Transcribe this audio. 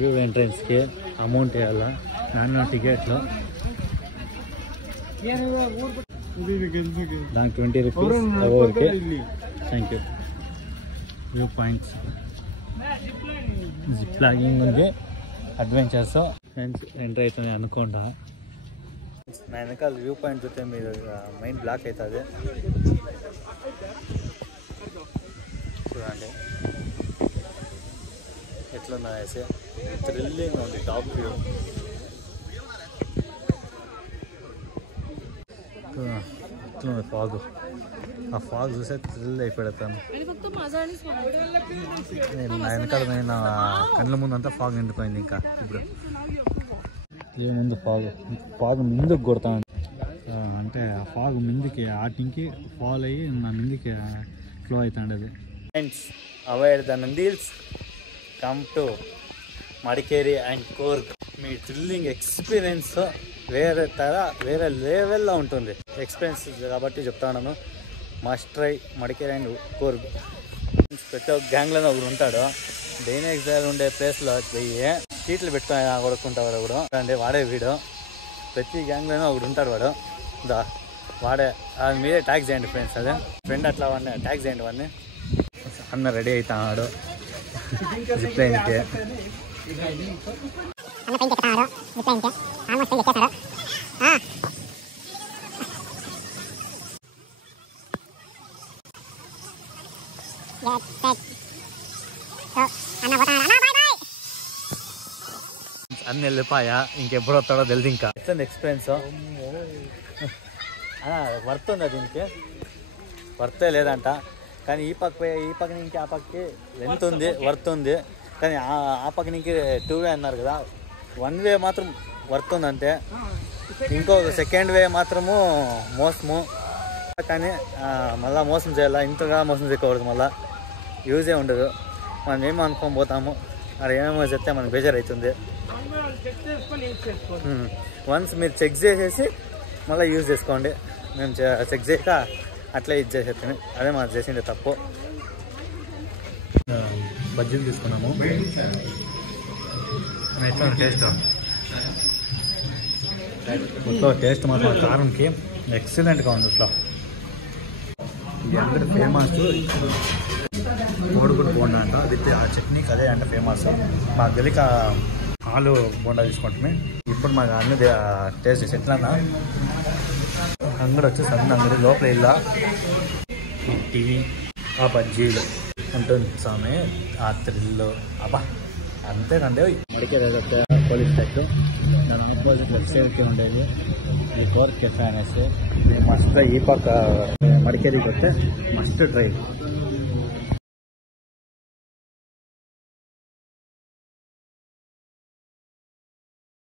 View ఎంట్రన్స్కి amount వేయాలా నాన్న టికెట్లో దానికి 20 రూపీస్ ఓవర్కి. Thank you. View points, zip lining ఉంది, అడ్వెంచర్స్. ఫ్రెండ్స్ ఎంటర్ అవుతుంది అనుకోండా. నా వెనకాల వ్యూ పాయింట్ చూస్తే మీరు మైండ్ బ్లాక్ అవుతుంది. చూడండి ఎట్లున్నా వేసి థ్రిల్లింగ్ ఉంది. Top view fog. ఆ ఫాగ్ చూసే థ్రిల్ అయిపోతాను. నా వెనకాల నా కళ్ళ ముందంతా ఫాగ్ నిండిపోయింది. ఇంకా ఇప్పుడు ఏముంది ఫాగ్ ముందుకు కొడతాను అంటే ఆ ఫాగ్ ముందుకి ఆటింకి ఫాల్ అయ్యి నా ముందుకి ఫ్లో అవుతాండది. Friends, avoid the Nandi hills, come to Madikeri and Coorg. మీ థ్రిల్లింగ్ ఎక్స్పీరియన్స్ వేరే లెవెల్లో ఉంటుంది ఎక్స్పీరియన్స్ కాబట్టి చెప్తా ఉన్నాను. Must try Madikeri and Coorg. ప్రతి ఒక్క గ్యాంగ్లోనే ఒకడు ఉంటాడు. డైనెక్స్ దగ్గర ఉండే ప్లేస్లో పోయి సీట్లు పెట్టుకొని కొడుకుంటాడు కూడా అంటే వాడే వీడు. ప్రతి గ్యాంగ్లోనే ఒకడు ఉంటాడు వాడు. వాడే అది మీరే ట్యాక్స్ చేయండి ఫ్రెండ్స్. అదే ఫ్రెండ్ అట్లా వాడిని ట్యాక్స్ చేయండి. వాడిని అన్న రెడీ అవుతాడు జిప్ లైన్కి. అన్ని వెళ్ళిపోయా, ఇంకెప్పుడు వస్తాడో తెలియదు. ఇంకా ఎట్లా ఎక్స్పీరియన్స్ వర్త్ ఉందా దీనికి? వర్తే లేదంట. కానీ ఈ పక్క నుంచి ఆ పక్కకి లెంత్ ఉంది, వర్త్ ఉంది. కానీ ఆ పక్క నుంచి 2 వే అన్నారు కదా, 1 వే మాత్రం వర్త్ ఉంది అంతే. ఇంకో సెకండ్ వే మాత్రము మోసము. కానీ మళ్ళీ మోసం చేయాలా, ఇంతగా మోసం చేయకూడదు. మళ్ళీ యూజే ఉండదు. మనం ఏమో అనుకొని పోతాము, అది ఏమేమో చెప్తే మనకు బేజారు అవుతుంది. వన్స్ మీరు చెక్ చేసేసి మళ్ళీ యూజ్ చేసుకోండి. మేము చెక్ చేయక అట్లే ఇది చేసేస్తాను. అదే మనం చేసిండే తప్పు. బజ్జీలు తీసుకున్నాము. ఎట్లా టేస్ట్? మొత్తం టేస్ట్ మాత్రం కారంకి ఎక్సలెంట్గా ఉంది. ఇట్లా ఇది అందరూ ఫేమస్ కోడిగుడ్డు బోండా అంట. అది ఆ చట్నీకి అదే అంటే ఫేమస్. మాకు తెలియక ఆలు బోండా తీసుకుంటామే. ఇప్పుడు మాకు అన్ని టేస్ట్ చేసి ఎట్లన్నా అంగడి వచ్చి సన్న అంగడి లోపల ఇల్లా టీవీ ఆ బజ్జీలు ఉంటుంది స్వామి. ఆ థ్రిల్లు అబ్బా అంతేనండి. మడికేరి పోలీస్ ట్యాక్ దాని ఆపోజిట్ లెఫ్ట్ సైడ్కి ఉండేది ఈ కోర్క్ కెఫే అనేసి. మస్ట్ ఈ పక్క మడికేరికి వస్తే మస్ట్ ట్రై.